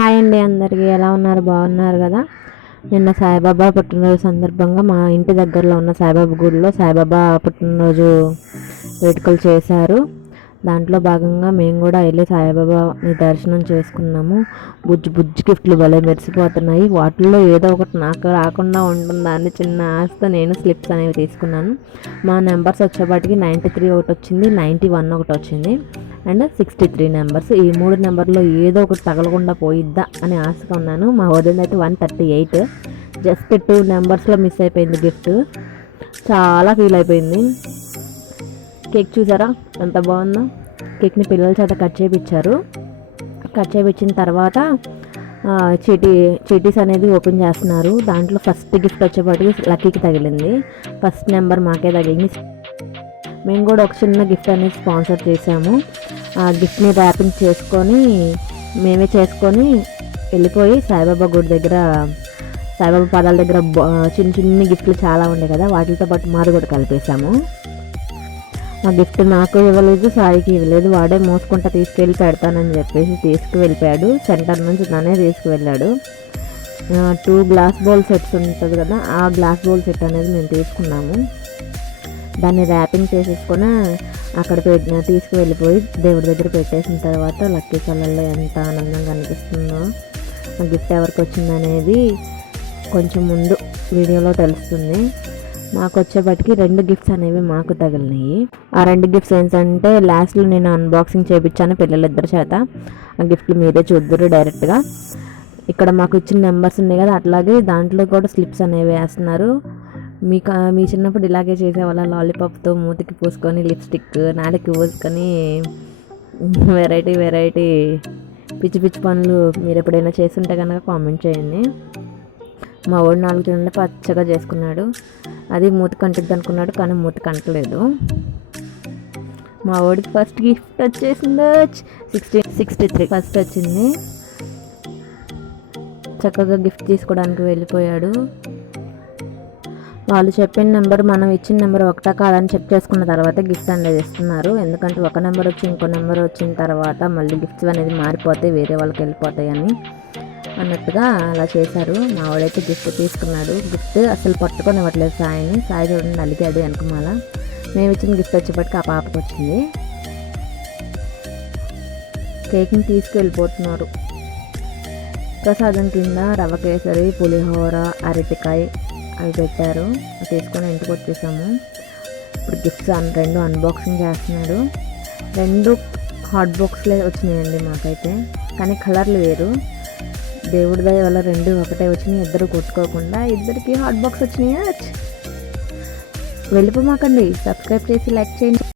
Hi అండి, అందరికీ ఎలా ఉన్నారు? బాగున్నారు కదా. నిన్న సాయిబాబా పుట్టినరోజు సందర్భంగా మా ఇంటి దగ్గరలో ఉన్న సాయిబాబా గుడిలో సాయిబాబా పుట్టినరోజు వేడుకలు చేశారు. దాంట్లో భాగంగా మేము కూడా వెళ్ళి సాయిబాబాని దర్శనం చేసుకున్నాము. బుజ్జి బుజ్జి గిఫ్ట్లు భలే మెరిసిపోతున్నాయి. వాటిల్లో ఏదో ఒకటి నాకు రాకుండా ఉంటుందా అని చిన్న ఆశతో నేను స్లిప్స్ అనేవి తీసుకున్నాను. మా నెంబర్స్ వచ్చేపాటికి 93 ఒకటి వచ్చింది, 91 ఒకటి వచ్చింది అండ్ 63 నెంబర్స్. ఈ 3 నెంబర్లో ఏదో ఒకటి తగలకుండా పోయిద్దా అని ఆశగా ఉన్నాను. మా వదిన అయితే 138, జస్ట్ 2 నెంబర్స్లో మిస్ అయిపోయింది గిఫ్ట్. చాలా ఫీల్ అయిపోయింది. కేక్ చూసారా ఎంత బాగుందో. కేక్ని పిల్లల చేత కట్ చేయించారు. కట్ చేయించిన తర్వాత చీటీస్ అనేది ఓపెన్ చేస్తున్నారు. దాంట్లో ఫస్ట్ గిఫ్ట్ వచ్చేపాటికి లక్కీకి తగిలింది. ఫస్ట్ నెంబర్ మాకే తగిలింది. మేము కూడా ఒక చిన్న గిఫ్ట్ అనేది స్పాన్సర్ చేసాము. ఆ గిఫ్ట్ని ర్యాపింగ్ చేసుకొని మేమే చేసుకొని వెళ్ళిపోయి సాయిబాబా గుడి దగ్గర, సాయిబాబా పాదాల దగ్గర చిన్న చిన్ని గిఫ్ట్లు చాలా ఉండే కదా, వాటితో పాటు మాది కూడా కలిపేసాము. ఆ గిఫ్ట్ నాకు ఇవ్వలేదు, సాయికి ఇవ్వలేదు. వాడే మోసుకుంటా తీసుకెళ్ళి పెడతానని చెప్పేసి తీసుకువెళ్ళిపోయాడు. సెంటర్ నుంచి తనే తీసుకువెళ్ళాడు. 2 గ్లాస్ బౌల్ సెట్స్ ఉంటుంది కదా, ఆ గ్లాస్ బౌల్ సెట్ అనేది మేము తీసుకున్నాము. దాన్ని ర్యాపింగ్ చేసేసుకొని అక్కడ తీసుకువెళ్ళిపోయి దేవుడి దగ్గర పెట్టేసిన తర్వాత లక్కీ కలర్లో ఎంత ఆనందంగా అనిపిస్తుందో. ఆ గిఫ్ట్ ఎవరికి వచ్చిందనేది కొంచెం ముందు వీడియోలో తెలుస్తుంది. మాకు వచ్చేపటికి 2 గిఫ్ట్స్ అనేవి మాకు తగిలినాయి. ఆ 2 గిఫ్ట్స్ ఏంటంటే లాస్ట్లో నేను అన్బాక్సింగ్ చేయించాను పిల్లలిద్దరి చేత. ఆ గిఫ్ట్లు మీరే చూద్దరు డైరెక్ట్గా. ఇక్కడ మాకు ఇచ్చిన నెంబర్స్ ఉన్నాయి కదా, అట్లాగే దాంట్లో కూడా స్లిప్స్ అనేవి వేస్తున్నారు. మీ చిన్నప్పుడు ఇలాగే చేసేవాళ్ళ? లాలీపాప్తో మూతికి పూసుకొని లిప్స్టిక్ నాలుగుకి పూసుకొని వెరైటీ వెరైటీ పిచ్చి పిచ్చి పనులు మీరు ఎప్పుడైనా చేస్తుంటే కనుక కామెంట్ చేయండి. మా వాడు 4 నుండి పచ్చగా చేసుకున్నాడు. అది మూతి కంటిద్ది అనుకున్నాడు, కానీ మూతి కంటలేదు. మా వాడికి ఫస్ట్ గిఫ్ట్ వచ్చేసింది 63 ఫస్ట్ వచ్చింది. చక్కగా గిఫ్ట్ తీసుకోవడానికి వెళ్ళిపోయాడు. వాళ్ళు చెప్పిన నెంబర్ మనం ఇచ్చిన నెంబర్ ఒకటా కాదని చెక్ చేసుకున్న తర్వాత గిఫ్ట్ అనేది ఇస్తున్నారు. ఎందుకంటే ఒక నెంబర్ వచ్చి ఇంకో నెంబర్ వచ్చిన తర్వాత మళ్ళీ గిఫ్ట్స్ అనేది మారిపోతాయి, వేరే వాళ్ళకి వెళ్ళిపోతాయని అన్నట్టుగా అలా చేశారు. మా వాడైతే గిఫ్ట్ తీసుకున్నాడు. గిఫ్ట్ అసలు పట్టుకొని ఇవ్వట్లేదు సాయిని. సాయి చూడండి అలిగాడు వెనకమాల. మేము ఇచ్చిన గిఫ్ట్ వచ్చేప్పటికి ఆ పాపకు వచ్చింది. కేక్ని తీసుకువెళ్ళిపోతున్నారు. ప్రసాదం కింద రవ్వ కేసరి, పులిహోర, అరటికాయ అవి పెట్టారు. తీసుకొని ఇంటికి వచ్చేసాము. ఇప్పుడు గిఫ్ట్స్ 2 అన్బాక్సింగ్ చేస్తున్నాడు. 2 హాట్ బాక్స్లే వచ్చినాయండి మాకైతే, కానీ కలర్లు వేరు. దేవుడి దయ వల్ల 2 ఒకటే వచ్చినాయి. ఇద్దరు కొట్టుకోకుండా ఇద్దరికి హాట్ బాక్స్ వచ్చినాయి. వెళ్ళిపోమాకండి, సబ్స్క్రైబ్ చేసి లైక్ చేయండి.